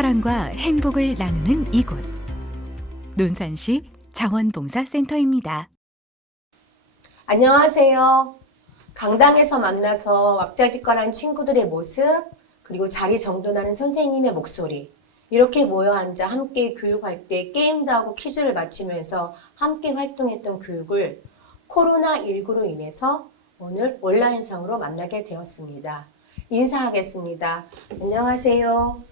사랑과 행복을 나누는 이곳 논산시 자원봉사센터입니다. 안녕하세요. 강당에서 만나서 왁자지껄한 친구들의 모습, 그리고 자리 정돈하는 선생님의 목소리, 이렇게 모여 앉아 함께 교육할 때 게임도 하고 퀴즈를 맞히면서 함께 활동했던 교육을 코로나19로 인해서 오늘 온라인상으로 만나게 되었습니다. 인사하겠습니다. 안녕하세요.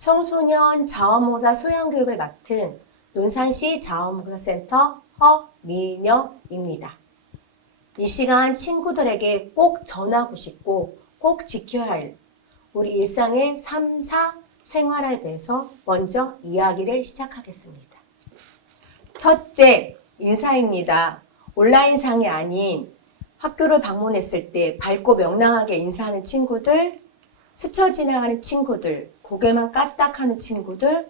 청소년 자원봉사 소양교육을 맡은 논산시 자원봉사센터 허민영입니다. 이 시간 친구들에게 꼭 전하고 싶고 꼭 지켜야 할 우리 일상의 3, 4 생활에 대해서 먼저 이야기를 시작하겠습니다. 첫째, 인사입니다. 온라인상이 아닌 학교를 방문했을 때 밝고 명랑하게 인사하는 친구들, 스쳐 지나가는 친구들, 고개만 까딱하는 친구들,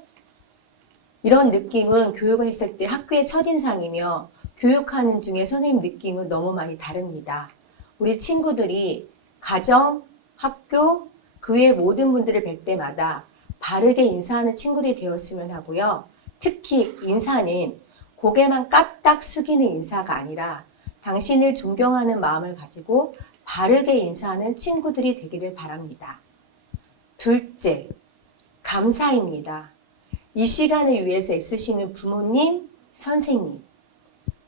이런 느낌은 교육을 했을 때 학교의 첫인상이며 교육하는 중에 선생님 느낌은 너무 많이 다릅니다. 우리 친구들이 가정, 학교, 그 외의 모든 분들을 뵐 때마다 바르게 인사하는 친구들이 되었으면 하고요. 특히 인사는 고개만 까딱 숙이는 인사가 아니라 당신을 존경하는 마음을 가지고 바르게 인사하는 친구들이 되기를 바랍니다. 둘째, 감사입니다. 이 시간을 위해서 애쓰시는 부모님, 선생님,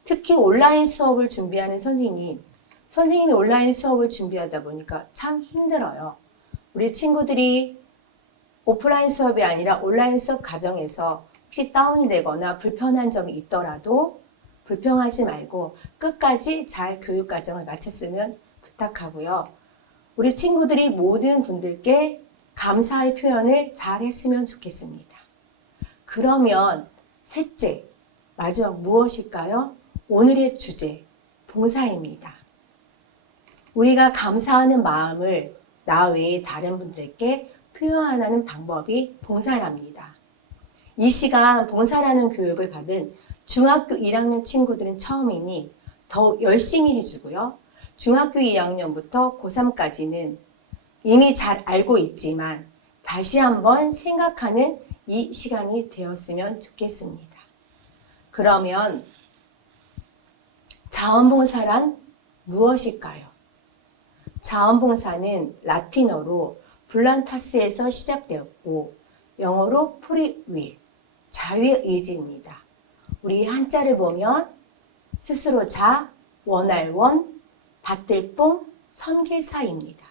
특히 온라인 수업을 준비하는 선생님이 온라인 수업을 준비하다 보니까 참 힘들어요. 우리 친구들이 오프라인 수업이 아니라 온라인 수업 과정에서 혹시 다운이 되거나 불편한 점이 있더라도 불평하지 말고 끝까지 잘 교육 과정을 마쳤으면 부탁하고요. 우리 친구들이 모든 분들께 감사의 표현을 잘 했으면 좋겠습니다. 그러면 셋째, 마지막 무엇일까요? 오늘의 주제, 봉사입니다. 우리가 감사하는 마음을 나 외에 다른 분들께 표현하는 방법이 봉사랍니다. 이 시간 봉사라는 교육을 받은 중학교 1학년 친구들은 처음이니 더욱 열심히 해주고요. 중학교 2학년부터 고3까지는 이미 잘 알고 있지만 다시 한번 생각하는 이 시간이 되었으면 좋겠습니다. 그러면 자원봉사란 무엇일까요? 자원봉사는 라틴어로 블란타스에서 시작되었고 영어로 프리윌, 자유의 의지입니다. 우리 한자를 보면 스스로 자, 원할 원, 받들 뽕, 섬길 사입니다.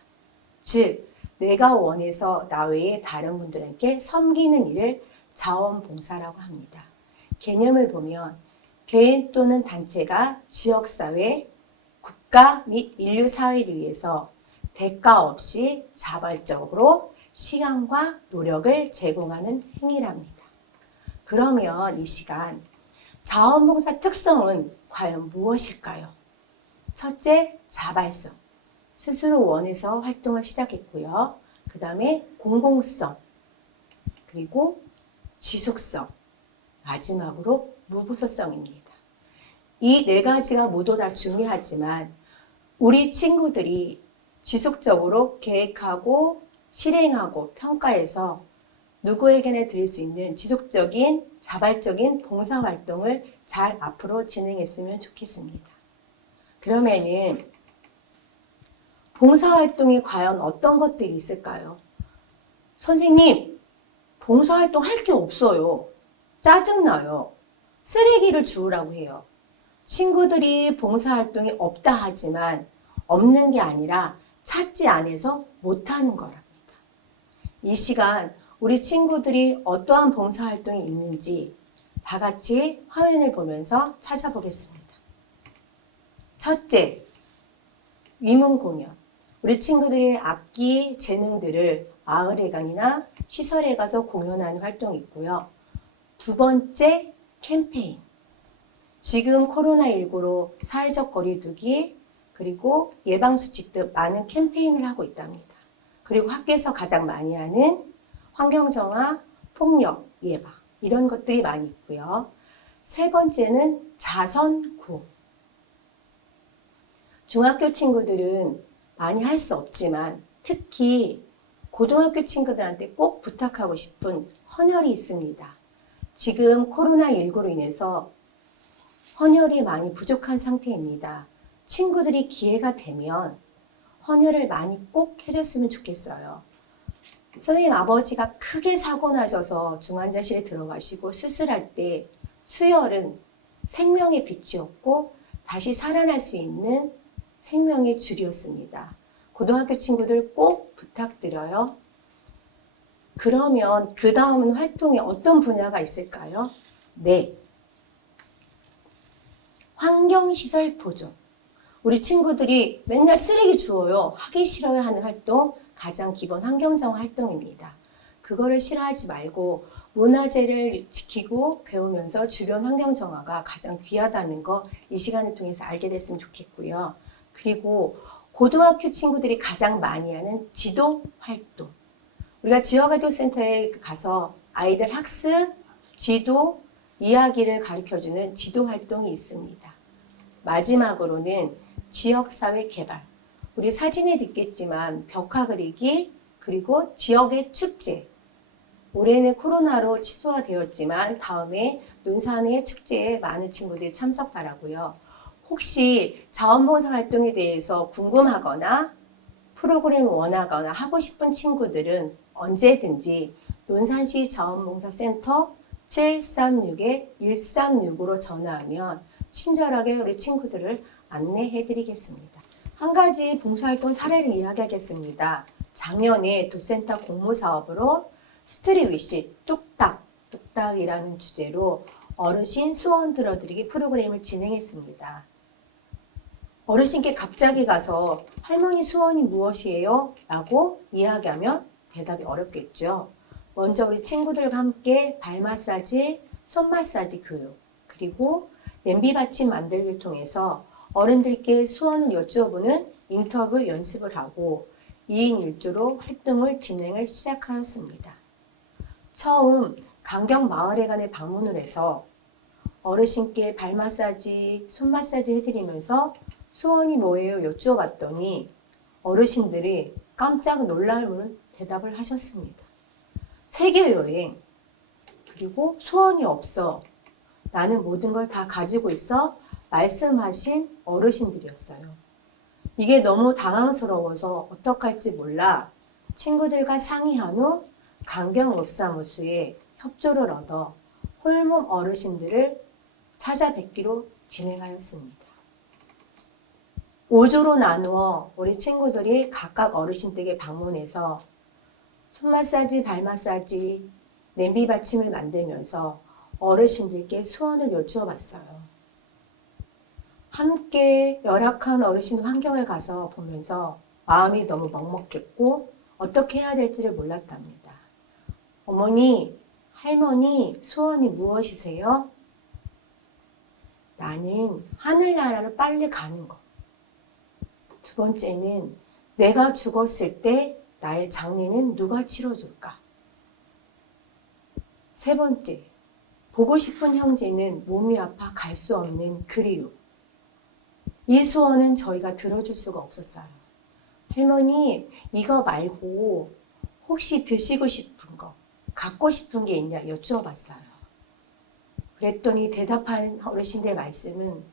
즉, 내가 원해서 나 외에 다른 분들에게 섬기는 일을 자원봉사라고 합니다. 개념을 보면 개인 또는 단체가 지역사회, 국가 및 인류사회를 위해서 대가 없이 자발적으로 시간과 노력을 제공하는 행위랍니다. 그러면 이 시간 자원봉사 특성은 과연 무엇일까요? 첫째, 자발성. 스스로 원해서 활동을 시작했고요. 그 다음에 공공성, 그리고 지속성, 마지막으로 무부서성입니다. 이 네 가지가 모두 다 중요하지만 우리 친구들이 지속적으로 계획하고 실행하고 평가해서 누구에게나 드릴 수 있는 지속적인 자발적인 봉사활동을 잘 앞으로 진행했으면 좋겠습니다. 그러면은 봉사활동이 과연 어떤 것들이 있을까요? 선생님, 봉사활동 할 게 없어요. 짜증나요. 쓰레기를 주우라고 해요. 친구들이 봉사활동이 없다 하지만 없는 게 아니라 찾지 않아서 못하는 거랍니다. 이 시간 우리 친구들이 어떠한 봉사활동이 있는지 다 같이 화면을 보면서 찾아보겠습니다. 첫째, 위문공연. 우리 친구들의 악기, 재능들을 마을회관이나 시설에 가서 공연하는 활동이 있고요. 두 번째, 캠페인. 지금 코로나19로 사회적 거리두기 그리고 예방수칙 등 많은 캠페인을 하고 있답니다. 그리고 학교에서 가장 많이 하는 환경정화, 폭력 예방 이런 것들이 많이 있고요. 세 번째는 자선구. 중학교 친구들은 많이 할 수 없지만 특히 고등학교 친구들한테 꼭 부탁하고 싶은 헌혈이 있습니다. 지금 코로나19로 인해서 헌혈이 많이 부족한 상태입니다. 친구들이 기회가 되면 헌혈을 많이 꼭 해줬으면 좋겠어요. 선생님 아버지가 크게 사고 나셔서 중환자실에 들어가시고 수술할 때 수혈은 생명의 빛이었고 다시 살아날 수 있는 생명의 줄이었습니다. 고등학교 친구들 꼭 부탁드려요. 그러면 그 다음은 활동에 어떤 분야가 있을까요? 네. 환경시설 보존. 우리 친구들이 맨날 쓰레기 주워요. 하기 싫어요 하는 활동, 가장 기본 환경정화 활동입니다. 그거를 싫어하지 말고 문화재를 지키고 배우면서 주변 환경정화가 가장 귀하다는 거 이 시간을 통해서 알게 됐으면 좋겠고요. 그리고 고등학교 친구들이 가장 많이 하는 지도 활동. 우리가 지역아동센터에 가서 아이들 학습, 지도, 이야기를 가르쳐주는 지도 활동이 있습니다. 마지막으로는 지역사회 개발. 우리 사진에 듣겠지만 벽화 그리기, 그리고 지역의 축제. 올해는 코로나로 취소가 되었지만 다음에 논산의 축제에 많은 친구들이 참석 바라고요. 혹시 자원봉사 활동에 대해서 궁금하거나 프로그램을 원하거나 하고 싶은 친구들은 언제든지 논산시 자원봉사센터 736-1365로 전화하면 친절하게 우리 친구들을 안내해 드리겠습니다. 한 가지 봉사활동 사례를 이야기하겠습니다. 작년에 도센터 공모사업으로 스트릿위시 뚝딱이라는 주제로 어르신 수원 들어드리기 프로그램을 진행했습니다. 어르신께 갑자기 가서 할머니 수원이 무엇이에요? 라고 이야기하면 대답이 어렵겠죠. 먼저 우리 친구들과 함께 발 마사지, 손 마사지 교육, 그리고 냄비 받침 만들기를 통해서 어른들께 수원을 여쭈어보는 인터뷰 연습을 하고 2인 1조로 활동을 진행을 시작하였습니다. 처음 강경마을회관에 방문을 해서 어르신께 발 마사지, 손 마사지 해드리면서 수원이 뭐예요? 여쭈어봤더니 어르신들이 깜짝 놀랄 대답을 하셨습니다. 세계여행, 그리고 소원이 없어. 나는 모든 걸 다 가지고 있어. 말씀하신 어르신들이었어요. 이게 너무 당황스러워서 어떡할지 몰라 친구들과 상의한 후 강경읍사무소에 협조를 얻어 홀몸 어르신들을 찾아뵙기로 진행하였습니다. 5조로 나누어 우리 친구들이 각각 어르신댁에 방문해서 손 마사지, 발 마사지, 냄비 받침을 만들면서 어르신들께 소원을 여쭈어 봤어요. 함께 열악한 어르신 환경을 가서 보면서 마음이 너무 먹먹했고 어떻게 해야 될지를 몰랐답니다. 어머니, 할머니, 소원이 무엇이세요? 나는 하늘나라를 빨리 가는 것. 두 번째는 내가 죽었을 때 나의 장례는 누가 치러줄까? 세 번째, 보고 싶은 형제는 몸이 아파 갈 수 없는 그리움. 이 소원은 저희가 들어줄 수가 없었어요. 할머니, 이거 말고 혹시 드시고 싶은 거, 갖고 싶은 게 있냐 여쭈어봤어요. 그랬더니 대답한 어르신의 말씀은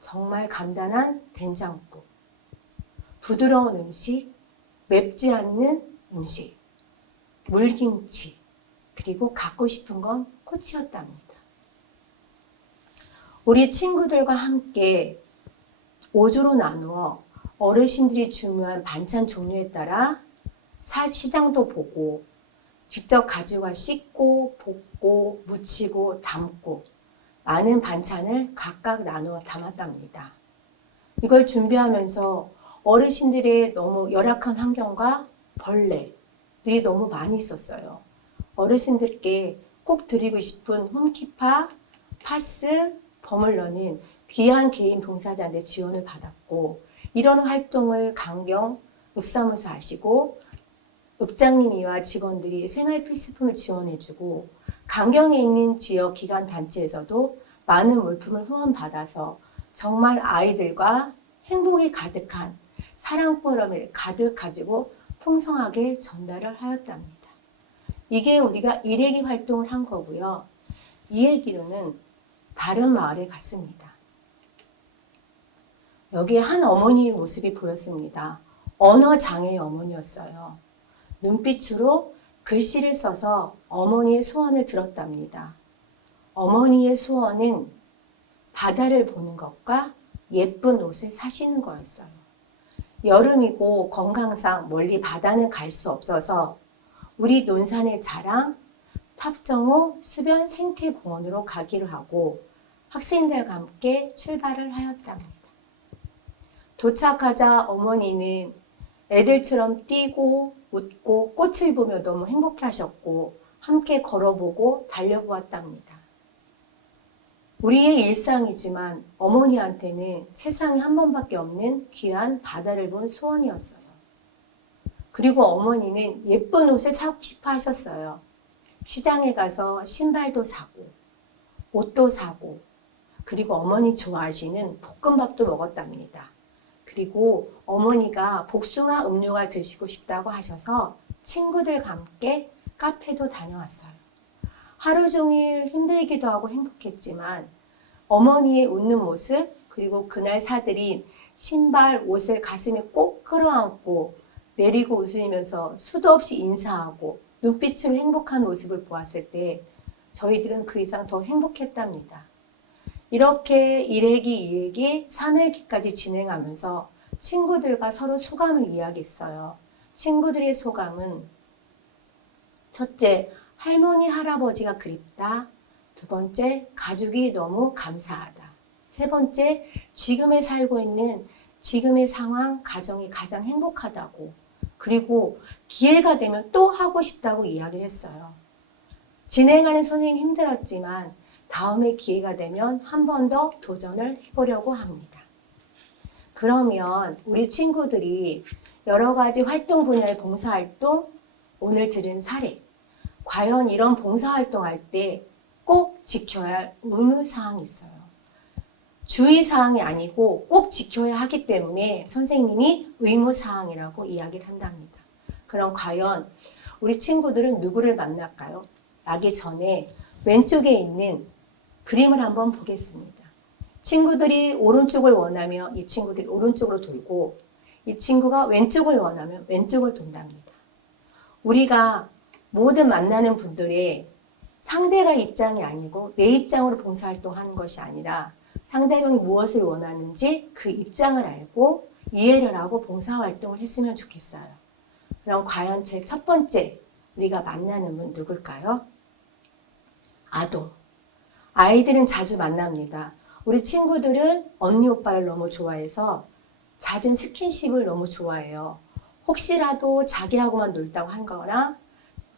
정말 간단한 된장국, 부드러운 음식, 맵지 않는 음식, 물김치, 그리고 갖고 싶은 건 꽃이었답니다. 우리 친구들과 함께 5조로 나누어 어르신들이 중요한 반찬 종류에 따라 시장도 보고 직접 가져와 씻고 볶고 무치고 담고 많은 반찬을 각각 나누어 담았답니다. 이걸 준비하면서 어르신들의 너무 열악한 환경과 벌레들이 너무 많이 있었어요. 어르신들께 꼭 드리고 싶은 홈키파, 파스, 버물러는 귀한 개인 봉사자한테 지원을 받았고 이런 활동을 강경 읍사무소 하시고 읍장님이와 직원들이 생활 필수품을 지원해주고 강경에 있는 지역 기관 단체에서도 많은 물품을 후원받아서 정말 아이들과 행복이 가득한 사랑보람을 가득 가지고 풍성하게 전달을 하였답니다. 이게 우리가 일회기 활동을 한 거고요. 이회기로는 다른 마을에 갔습니다. 여기에 한 어머니의 모습이 보였습니다. 언어장애의 어머니였어요. 눈빛으로 글씨를 써서 어머니의 소원을 들었답니다. 어머니의 소원은 바다를 보는 것과 예쁜 옷을 사시는 거였어요. 여름이고 건강상 멀리 바다는 갈 수 없어서 우리 논산의 자랑 탑정호 수변 생태공원으로 가기로 하고 학생들과 함께 출발을 하였답니다. 도착하자 어머니는 애들처럼 뛰고 웃고 꽃을 보며 너무 행복해 하셨고 함께 걸어보고 달려보았답니다. 우리의 일상이지만 어머니한테는 세상에 한 번밖에 없는 귀한 바다를 본 소원이었어요. 그리고 어머니는 예쁜 옷을 사고 싶어 하셨어요. 시장에 가서 신발도 사고 옷도 사고 그리고 어머니 좋아하시는 볶음밥도 먹었답니다. 그리고 어머니가 복숭아 음료가 드시고 싶다고 하셔서 친구들과 함께 카페도 다녀왔어요. 하루 종일 힘들기도 하고 행복했지만 어머니의 웃는 모습 그리고 그날 사들인 신발, 옷을 가슴에 꼭 끌어안고 내리고 웃으면서 수도 없이 인사하고 눈빛으로 행복한 모습을 보았을 때 저희들은 그 이상 더 행복했답니다. 이렇게 1회기, 2회기, 3회기까지 진행하면서 친구들과 서로 소감을 이야기했어요. 친구들의 소감은 첫째, 할머니, 할아버지가 그립다. 두 번째, 가족이 너무 감사하다. 세 번째, 지금에 살고 있는 지금의 상황, 가정이 가장 행복하다고. 그리고 기회가 되면 또 하고 싶다고 이야기를 했어요. 진행하는 선생님이 힘들었지만 다음에 기회가 되면 한 번 더 도전을 해보려고 합니다. 그러면 우리 친구들이 여러 가지 활동 분야의 봉사활동, 오늘 들은 사례, 과연 이런 봉사활동할 때 꼭 지켜야 할 의무사항이 있어요. 주의사항이 아니고 꼭 지켜야 하기 때문에 선생님이 의무사항이라고 이야기를 한답니다. 그럼 과연 우리 친구들은 누구를 만날까요? 나기 전에 왼쪽에 있는 그림을 한번 보겠습니다. 친구들이 오른쪽을 원하면 이 친구들이 오른쪽으로 돌고 이 친구가 왼쪽을 원하면 왼쪽을 돈답니다. 우리가 모든 만나는 분들의 상대가 입장이 아니고 내 입장으로 봉사활동하는 것이 아니라 상대방이 무엇을 원하는지 그 입장을 알고 이해를 하고 봉사활동을 했으면 좋겠어요. 그럼 과연 제일 첫 번째 우리가 만나는 분 누굴까요? 아동. 아이들은 자주 만납니다. 우리 친구들은 언니 오빠를 너무 좋아해서 잦은 스킨십을 너무 좋아해요. 혹시라도 자기하고만 놀다고 한 거나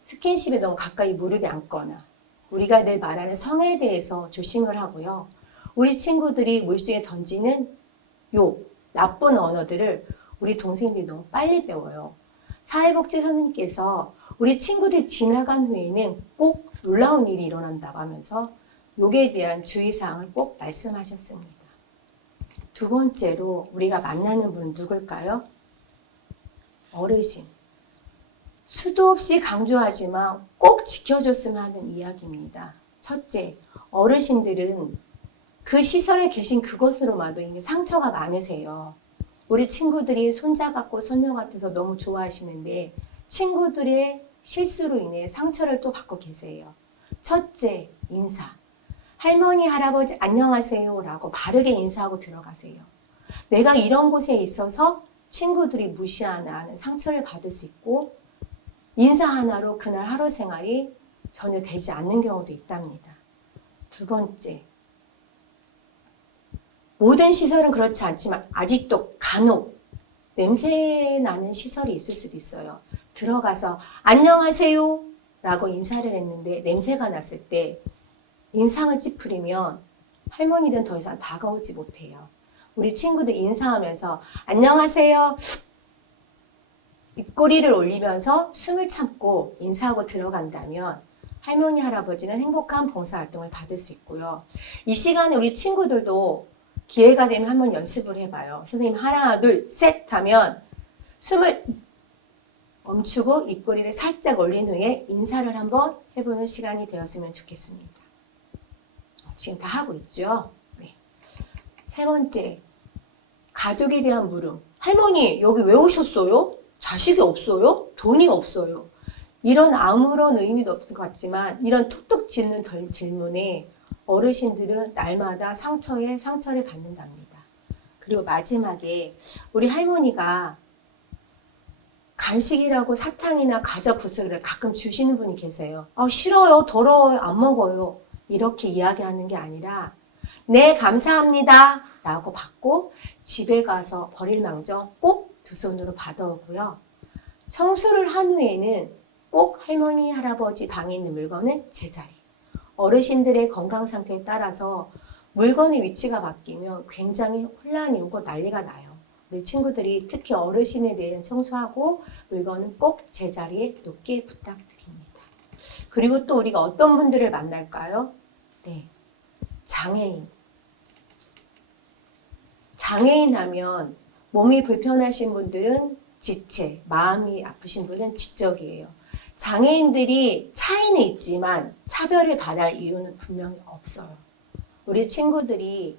스킨십에 너무 가까이 무릎에 앉거나 우리가 늘 말하는 성에 대해서 조심을 하고요. 우리 친구들이 물속에 던지는 나쁜 언어들을 우리 동생들이 너무 빨리 배워요. 사회복지 선생님께서 우리 친구들 지나간 후에는 꼭 놀라운 일이 일어난다고 하면서 욕에 대한 주의사항을 꼭 말씀하셨습니다. 두 번째로 우리가 만나는 분은 누굴까요? 어르신. 수도 없이 강조하지만 꼭 지켜줬으면 하는 이야기입니다. 첫째, 어르신들은 그 시설에 계신 그것으로마도 이미 상처가 많으세요. 우리 친구들이 손자 같고 손녀 같아서 너무 좋아하시는데 친구들의 실수로 인해 상처를 또 받고 계세요. 첫째, 인사. 할머니, 할아버지 안녕하세요 라고 바르게 인사하고 들어가세요. 내가 이런 곳에 있어서 친구들이 무시하나 하는 상처를 받을 수 있고 인사 하나로 그날 하루 생활이 전혀 되지 않는 경우도 있답니다. 두 번째, 모든 시설은 그렇지 않지만 아직도 간혹 냄새 나는 시설이 있을 수도 있어요. 들어가서 안녕하세요 라고 인사를 했는데 냄새가 났을 때 인상을 찌푸리면 할머니들은 더 이상 다가오지 못해요. 우리 친구들 인사하면서 안녕하세요 입꼬리를 올리면서 숨을 참고 인사하고 들어간다면 할머니, 할아버지는 행복한 봉사활동을 받을 수 있고요. 이 시간에 우리 친구들도 기회가 되면 한번 연습을 해봐요. 선생님 하나, 둘, 셋 하면 숨을 멈추고 입꼬리를 살짝 올린 후에 인사를 한번 해보는 시간이 되었으면 좋겠습니다. 지금 다 하고 있죠? 네. 세 번째, 가족에 대한 물음. 할머니, 여기 왜 오셨어요? 자식이 없어요? 돈이 없어요? 이런 아무런 의미도 없을 것 같지만 이런 툭툭 짓는 질문에 어르신들은 날마다 상처에 상처를 받는답니다. 그리고 마지막에 우리 할머니가 간식이라고 사탕이나 과자 부스를 가끔 주시는 분이 계세요. 아, 싫어요, 더러워요, 안 먹어요. 이렇게 이야기하는 게 아니라 네, 감사합니다 라고 받고 집에 가서 버릴 망정 꼭 두 손으로 받아오고요. 청소를 한 후에는 꼭 할머니, 할아버지 방에 있는 물건은 제자리. 어르신들의 건강 상태에 따라서 물건의 위치가 바뀌면 굉장히 혼란이 오고 난리가 나요. 우리 친구들이 특히 어르신에 대해 청소하고 물건은 꼭 제자리에 놓게 부탁드립니다. 그리고 또 우리가 어떤 분들을 만날까요? 네, 장애인. 장애인 하면 몸이 불편하신 분들은 지체, 마음이 아프신 분은 지적이에요. 장애인들이 차이는 있지만 차별을 받을 이유는 분명히 없어요. 우리 친구들이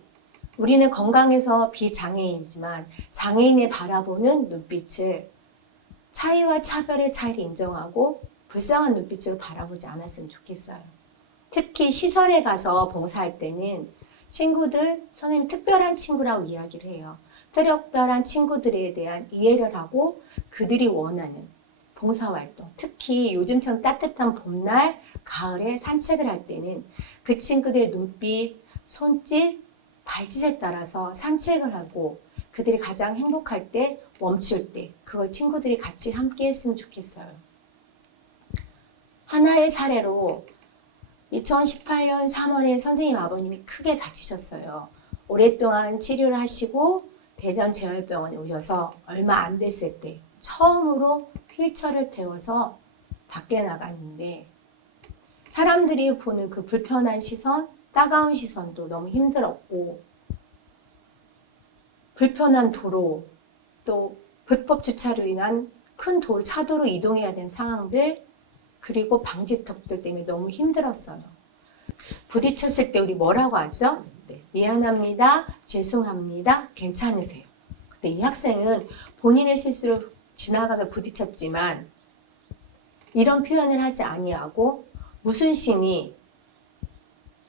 우리는 건강해서 비장애인이지만 장애인을 바라보는 눈빛을 차이와 차별의 차이를 인정하고 불쌍한 눈빛으로 바라보지 않았으면 좋겠어요. 특히 시설에 가서 봉사할 때는 친구들, 선생님 특별한 친구라고 이야기를 해요. 특별한 친구들에 대한 이해를 하고 그들이 원하는 봉사활동, 특히 요즘처럼 따뜻한 봄날, 가을에 산책을 할 때는 그 친구들의 눈빛, 손짓, 발짓에 따라서 산책을 하고 그들이 가장 행복할 때, 멈출 때 그걸 친구들이 같이 함께 했으면 좋겠어요. 하나의 사례로 2018년 3월에 선생님 아버님이 크게 다치셨어요. 오랫동안 치료를 하시고 대전 재활병원에 오셔서 얼마 안 됐을 때 처음으로 휠체어를 태워서 밖에 나갔는데 사람들이 보는 그 불편한 시선, 따가운 시선도 너무 힘들었고 불편한 도로, 또 불법 주차로 인한 큰 차도로 이동해야 되는 상황들, 그리고 방지턱들 때문에 너무 힘들었어요. 부딪혔을 때 우리 뭐라고 하죠? 네, 미안합니다, 죄송합니다, 괜찮으세요. 근데 이 학생은 본인의 실수로 지나가서 부딪혔지만 이런 표현을 하지 아니하고 무슨 신이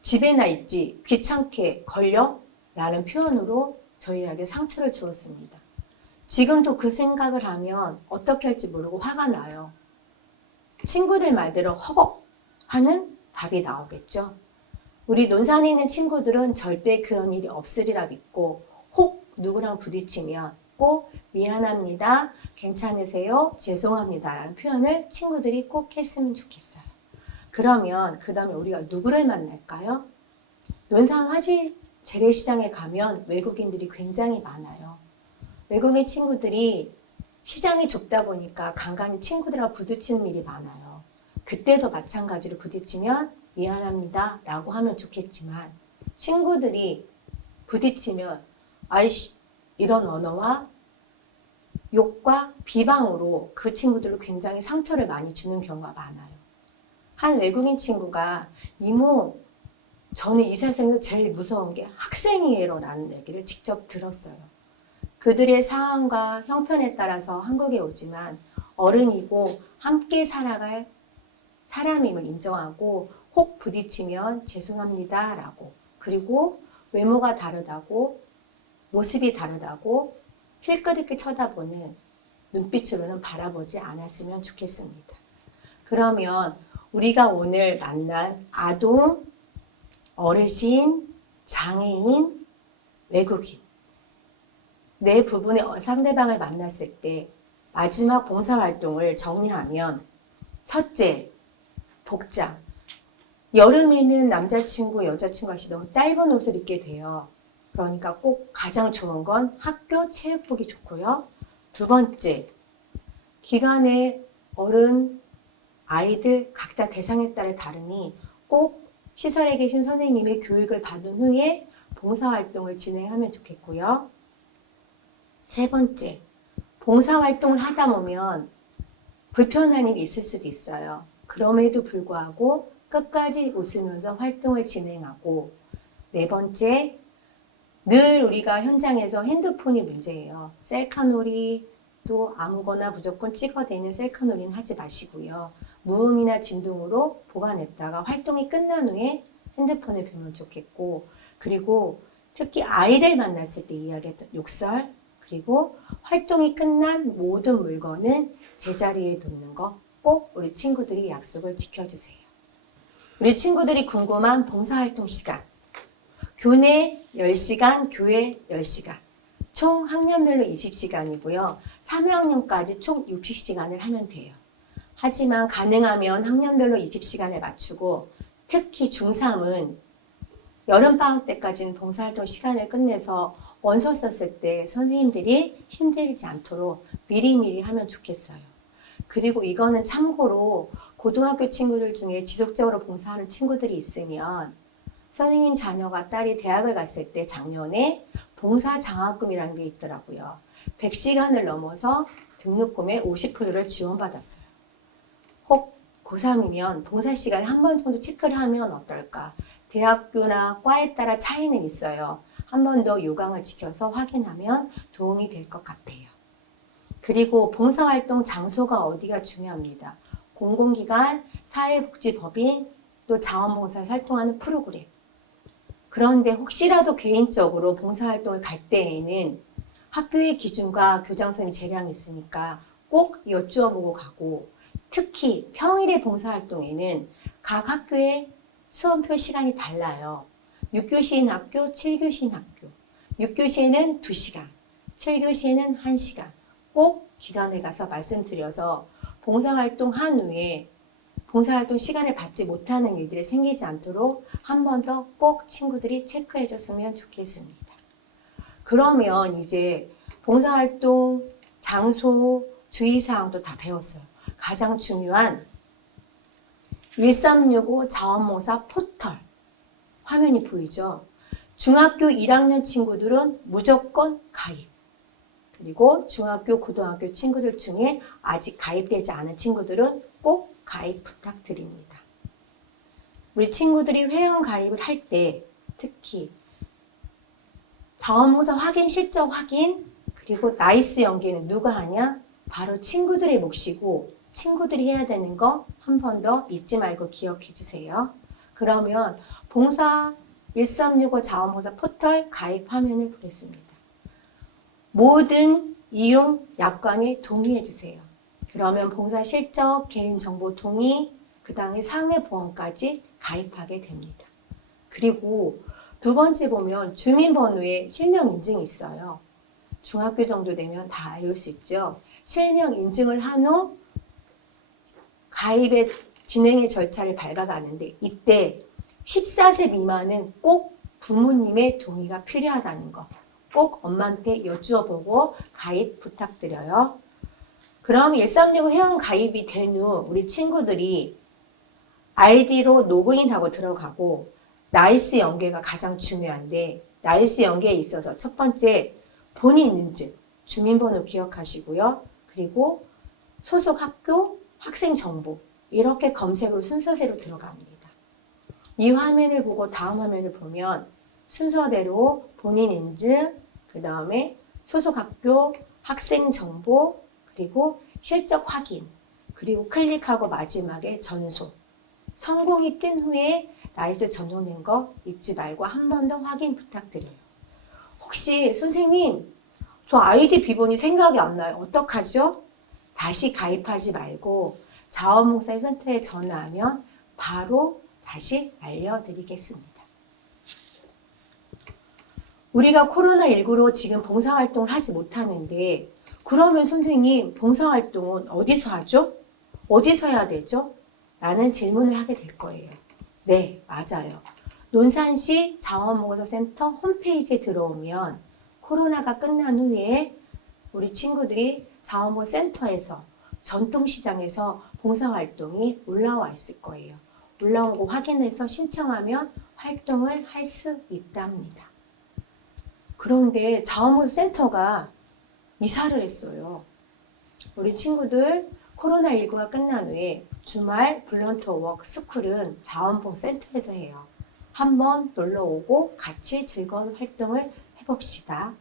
집에나 있지 귀찮게 걸려? 라는 표현으로 저희에게 상처를 주었습니다. 지금도 그 생각을 하면 어떻게 할지 모르고 화가 나요. 친구들 말대로 허걱 하는 답이 나오겠죠. 우리 논산에 있는 친구들은 절대 그런 일이 없으리라 믿고 혹 누구랑 부딪히면 꼭 미안합니다, 괜찮으세요, 죄송합니다 라는 표현을 친구들이 꼭 했으면 좋겠어요. 그러면 그 다음에 우리가 누구를 만날까요? 논산 화재 재래시장에 가면 외국인들이 굉장히 많아요. 외국인 친구들이 시장이 좁다 보니까 간간히 친구들하고 부딪히는 일이 많아요. 그때도 마찬가지로 부딪히면 미안합니다 라고 하면 좋겠지만 친구들이 부딪히면 아이씨 이런 언어와 욕과 비방으로 그 친구들을 굉장히 상처를 많이 주는 경우가 많아요. 한 외국인 친구가 이모 저는 이 세상에서 제일 무서운 게 학생이에요 라는 얘기를 직접 들었어요. 그들의 상황과 형편에 따라서 한국에 오지만 어른이고 함께 살아갈 사람임을 인정하고 혹 부딪히면 죄송합니다 라고, 그리고 외모가 다르다고 모습이 다르다고 힐끗힐끗 쳐다보는 눈빛으로는 바라보지 않았으면 좋겠습니다. 그러면 우리가 오늘 만난 아동, 어르신, 장애인, 외국인 네 부분의 상대방을 만났을 때 마지막 봉사활동을 정리하면 첫째, 복장. 여름에는 남자친구, 여자친구 같이 너무 짧은 옷을 입게 돼요. 그러니까 꼭 가장 좋은 건 학교 체육복이 좋고요. 두 번째, 기간에 어른, 아이들 각자 대상에 따라 다르니 꼭 시설에 계신 선생님의 교육을 받은 후에 봉사활동을 진행하면 좋겠고요. 세 번째, 봉사활동을 하다 보면 불편한 일이 있을 수도 있어요. 그럼에도 불구하고 끝까지 웃으면서 활동을 진행하고, 네 번째, 늘 우리가 현장에서 핸드폰이 문제예요. 셀카놀이, 또 아무거나 무조건 찍어대는 셀카놀이는 하지 마시고요. 무음이나 진동으로 보관했다가 활동이 끝난 후에 핸드폰을 보면 좋겠고, 그리고 특히 아이들 만났을 때 이야기했던 욕설, 그리고 활동이 끝난 모든 물건은 제자리에 놓는 거 꼭 우리 친구들이 약속을 지켜주세요. 우리 친구들이 궁금한 봉사활동 시간. 교내 10시간, 교회 10시간. 총 학년별로 20시간이고요. 3학년까지 총 60시간을 하면 돼요. 하지만 가능하면 학년별로 20시간을 맞추고, 특히 중3은 여름방학 때까지는 봉사활동 시간을 끝내서 원서 썼을 때 선생님들이 힘들지 않도록 미리미리 하면 좋겠어요. 그리고 이거는 참고로 고등학교 친구들 중에 지속적으로 봉사하는 친구들이 있으면, 선생님 자녀가 딸이 대학을 갔을 때 작년에 봉사장학금이라는 게 있더라고요. 100시간을 넘어서 등록금의 50%를 지원받았어요. 혹 고3이면 봉사시간을 한 번 정도 체크를 하면 어떨까? 대학교나 과에 따라 차이는 있어요. 한 번 더 요강을 지켜서 확인하면 도움이 될 것 같아요. 그리고 봉사활동 장소가 어디가 중요합니다. 공공기관, 사회복지법인, 또 자원봉사 활동하는 프로그램. 그런데 혹시라도 개인적으로 봉사활동을 갈 때에는 학교의 기준과 교장 선생님 재량이 있으니까 꼭 여쭈어보고 가고, 특히 평일의 봉사활동에는 각 학교의 수험표 시간이 달라요. 6교시인 학교, 7교시인 학교. 6교시에는 2시간, 7교시에는 1시간. 꼭 기관에 가서 말씀드려서 봉사활동 한 후에 봉사활동 시간을 받지 못하는 일들이 생기지 않도록 한 번 더 꼭 친구들이 체크해 줬으면 좋겠습니다. 그러면 이제 봉사활동 장소 주의사항도 다 배웠어요. 가장 중요한 1365 자원봉사 포털 화면이 보이죠? 중학교 1학년 친구들은 무조건 가입. 그리고 중학교, 고등학교 친구들 중에 아직 가입되지 않은 친구들은 꼭 가입 부탁드립니다. 우리 친구들이 회원 가입을 할 때 특히 자원봉사 확인, 실적 확인, 그리고 나이스 연계는 누가 하냐? 바로 친구들의 몫이고, 친구들이 해야 되는 거 한 번 더 잊지 말고 기억해 주세요. 그러면 봉사 1365 자원봉사 포털 가입 화면을 보겠습니다. 모든 이용 약관에 동의해 주세요. 그러면 봉사 실적, 개인정보 동의, 그 다음에 상해보험까지 가입하게 됩니다. 그리고 두 번째 보면 주민번호에 실명 인증이 있어요. 중학교 정도 되면 다 알고 수 있죠. 실명 인증을 한 후 가입의 진행의 절차를 밟아가는데, 이때 14세 미만은 꼭 부모님의 동의가 필요하다는 거 꼭 엄마한테 여쭈어보고 가입 부탁드려요. 그럼 1365 회원 가입이 된 후 우리 친구들이 아이디로 로그인하고 들어가고, 나이스 연계가 가장 중요한데, 나이스 연계에 있어서 첫 번째 본인 인증, 주민번호 기억하시고요. 그리고 소속 학교, 학생 정보 이렇게 검색으로 순서대로 들어갑니다. 이 화면을 보고 다음 화면을 보면 순서대로 본인 인증, 그 다음에 소속 학교, 학생 정보, 그리고 실적 확인, 그리고 클릭하고 마지막에 전송. 성공이 뜬 후에 나이스 전송된 거 잊지 말고 한 번 더 확인 부탁드려요. 혹시 선생님, 저 아이디 비번이 생각이 안 나요. 어떡하죠? 다시 가입하지 말고 자원봉사 센터에 전화하면 바로 다시 알려드리겠습니다. 우리가 코로나19로 지금 봉사활동을 하지 못하는데, 그러면 선생님 봉사활동은 어디서 하죠? 어디서 해야 되죠? 라는 질문을 하게 될 거예요. 네, 맞아요. 논산시 자원봉사센터 홈페이지에 들어오면 코로나가 끝난 후에 우리 친구들이 자원봉사센터에서 전통시장에서 봉사활동이 올라와 있을 거예요. 올라온 거 확인해서 신청하면 활동을 할 수 있답니다. 그런데 자원봉사센터가 이사를 했어요. 우리 친구들 코로나19가 끝난 후에 주말 블런터 워크 스쿨은 자원봉사센터에서 해요. 한번 놀러 오고 같이 즐거운 활동을 해봅시다.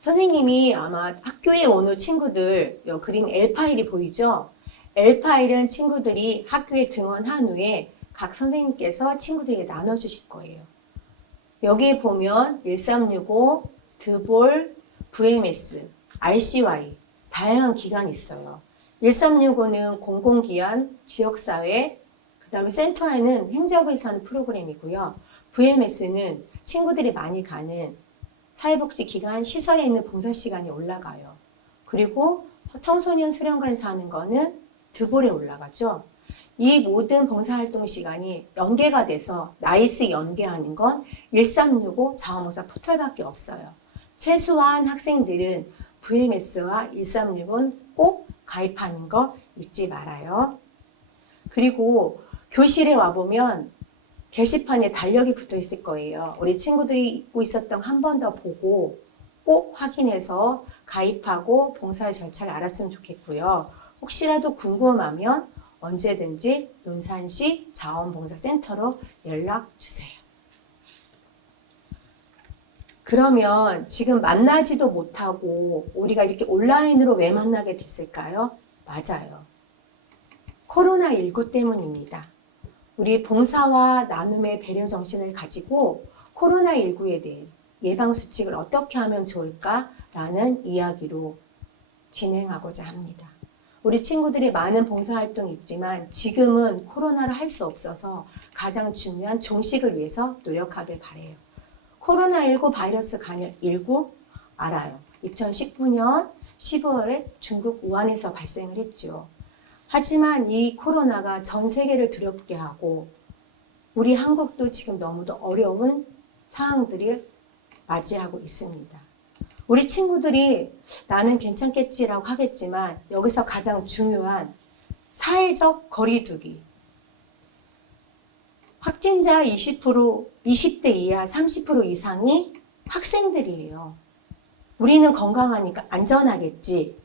선생님이 아마 학교에 오는 친구들, 요 그림 L 파일이 보이죠? L 파일은 친구들이 학교에 등원한 후에 각 선생님께서 친구들에게 나눠주실 거예요. 여기에 보면 1365, 드볼, VMS, RCY 다양한 기관이 있어요. 1365는 공공기관, 지역사회, 그 다음에 센터에는 행정부에서 하는 프로그램이고요. VMS는 친구들이 많이 가는 사회복지기관 시설에 있는 봉사시간이 올라가요. 그리고 청소년 수련관에서 하는 거는 드볼에 올라가죠. 이 모든 봉사활동 시간이 연계가 돼서 나이스 연계하는 건 1365 자원봉사 포털밖에 없어요. 최소한 학생들은 VMS와 1365는 꼭 가입하는 거 잊지 말아요. 그리고 교실에 와보면 게시판에 달력이 붙어 있을 거예요. 우리 친구들이 입고 있었던 한 번 더 보고 꼭 확인해서 가입하고 봉사의 절차를 알았으면 좋겠고요. 혹시라도 궁금하면 언제든지 논산시 자원봉사센터로 연락 주세요. 그러면 지금 만나지도 못하고 우리가 이렇게 온라인으로 왜 만나게 됐을까요? 맞아요. 코로나19 때문입니다. 우리 봉사와 나눔의 배려 정신을 가지고 코로나19에 대해 예방수칙을 어떻게 하면 좋을까라는 이야기로 진행하고자 합니다. 우리 친구들이 많은 봉사활동이 있지만 지금은 코로나를 할 수 없어서 가장 중요한 종식을 위해서 노력하길 바라요. 코로나19 바이러스 간염 19 알아요. 2019년 15월에 중국 우한에서 발생을 했죠. 하지만 이 코로나가 전 세계를 두렵게 하고 우리 한국도 지금 너무도 어려운 상황들을 맞이하고 있습니다. 우리 친구들이 나는 괜찮겠지라고 하겠지만 여기서 가장 중요한 사회적 거리두기. 확진자 20%, 20대 이하 30% 이상이 학생들이에요. 우리는 건강하니까 안전하겠지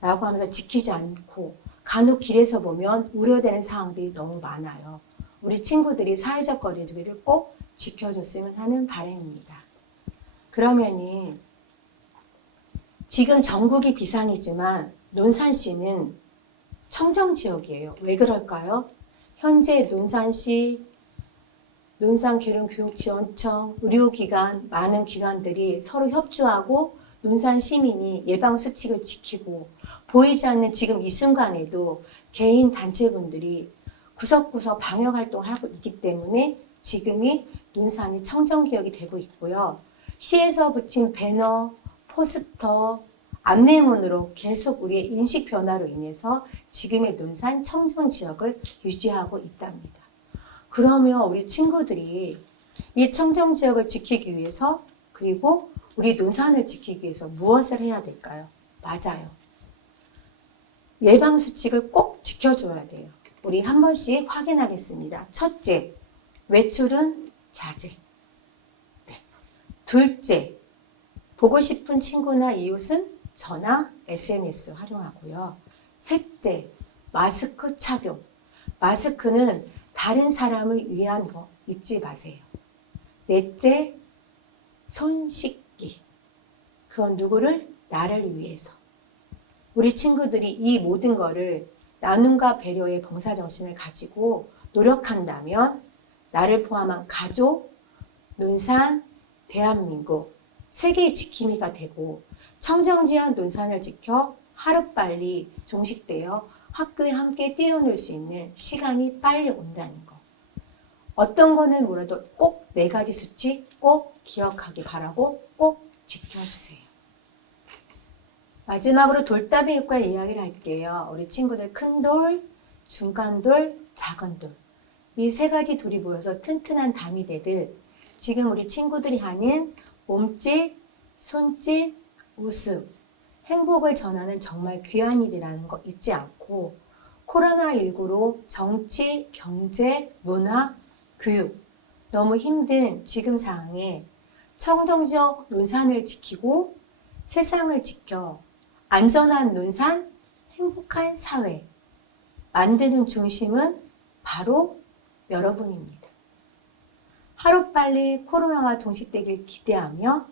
라고 하면서 지키지 않고 간혹 길에서 보면 우려되는 상황들이 너무 많아요. 우리 친구들이 사회적 거리두기를 꼭 지켜줬으면 하는 바람입니다. 그러면은 지금 전국이 비상이지만 논산시는 청정지역이에요. 왜 그럴까요? 현재 논산시, 논산계룡교육지원청, 의료기관, 많은 기관들이 서로 협조하고 논산 시민이 예방수칙을 지키고 보이지 않는 지금 이 순간에도 개인 단체분들이 구석구석 방역활동을 하고 있기 때문에 지금이 논산이 청정지역이 되고 있고요. 시에서 붙인 배너, 포스터, 안내문으로 계속 우리의 인식 변화로 인해서 지금의 논산 청정지역을 유지하고 있답니다. 그러면 우리 친구들이 이 청정지역을 지키기 위해서 그리고 우리 논산을 지키기 위해서 무엇을 해야 될까요? 맞아요. 예방수칙을 꼭 지켜줘야 돼요. 우리 한 번씩 확인하겠습니다. 첫째, 외출은 자제. 네. 둘째, 보고 싶은 친구나 이웃은 전화, SNS 활용하고요. 셋째, 마스크 착용. 마스크는 다른 사람을 위한 거 잊지 마세요. 넷째, 손 씻기. 그건 누구를? 나를 위해서. 우리 친구들이 이 모든 거를 나눔과 배려의 봉사정신을 가지고 노력한다면 나를 포함한 가족, 논산, 대한민국, 세계의 지킴이가 되고 청정지역 논산을 지켜 하루빨리 종식되어 학교에 함께 뛰어놀 수 있는 시간이 빨리 온다는 거. 어떤 거는 몰라도 꼭 4가지 수칙 꼭 기억하기 바라고 꼭 지켜주세요. 마지막으로 돌담의 효과 이야기를 할게요. 우리 친구들 큰 돌, 중간 돌, 작은 돌. 이 3가지 돌이 모여서 튼튼한 담이 되듯 지금 우리 친구들이 하는 몸짓, 손짓, 웃음, 행복을 전하는 정말 귀한 일이라는 거 잊지 않고 코로나19로 정치, 경제, 문화, 교육 너무 힘든 지금 상황에 청정지역 논산을 지키고 세상을 지켜 안전한 논산, 행복한 사회. 만드는 중심은 바로 여러분입니다. 하루빨리 코로나가 종식되길 기대하며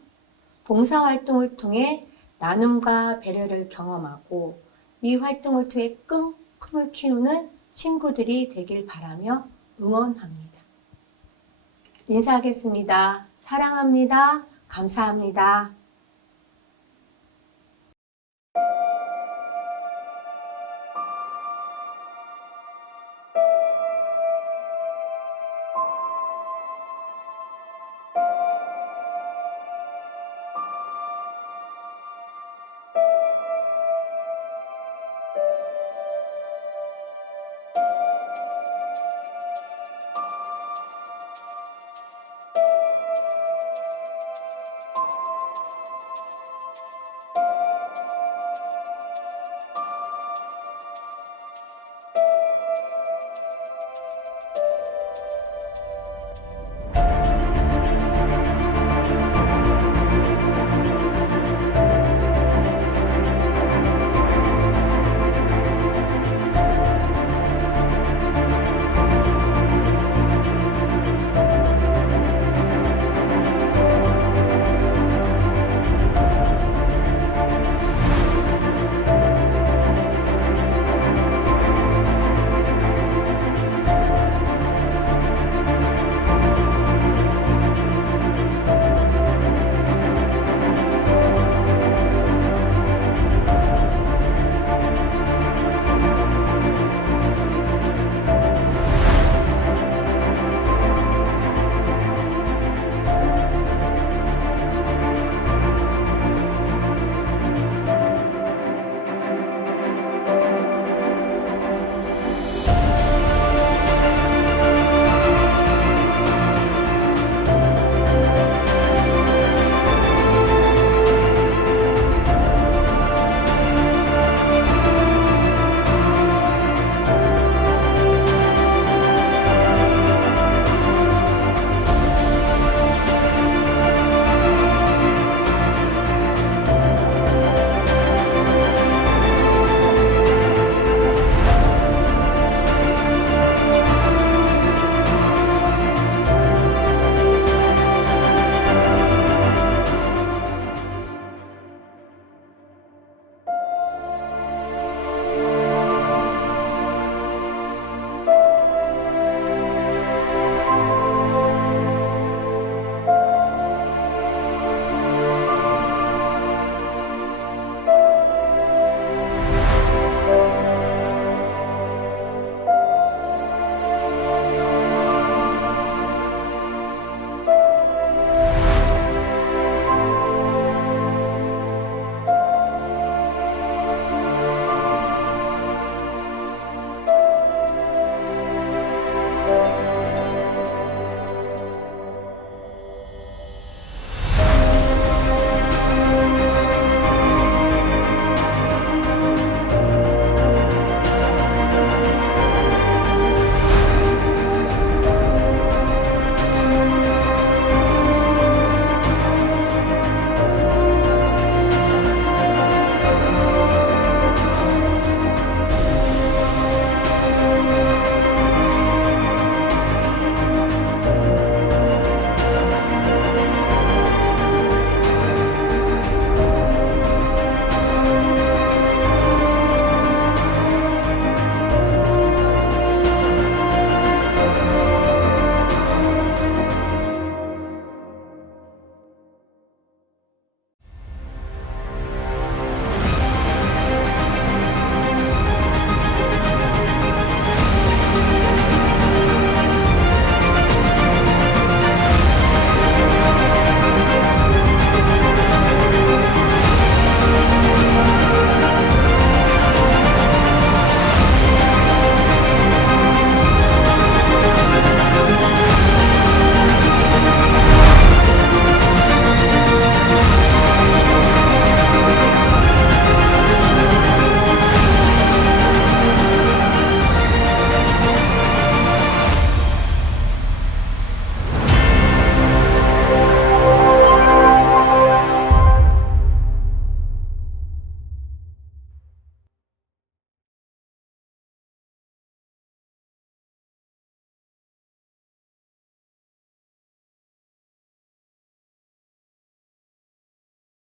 봉사활동을 통해 나눔과 배려를 경험하고 이 활동을 통해 끈끈을 키우는 친구들이 되길 바라며 응원합니다. 인사하겠습니다. 사랑합니다. 감사합니다.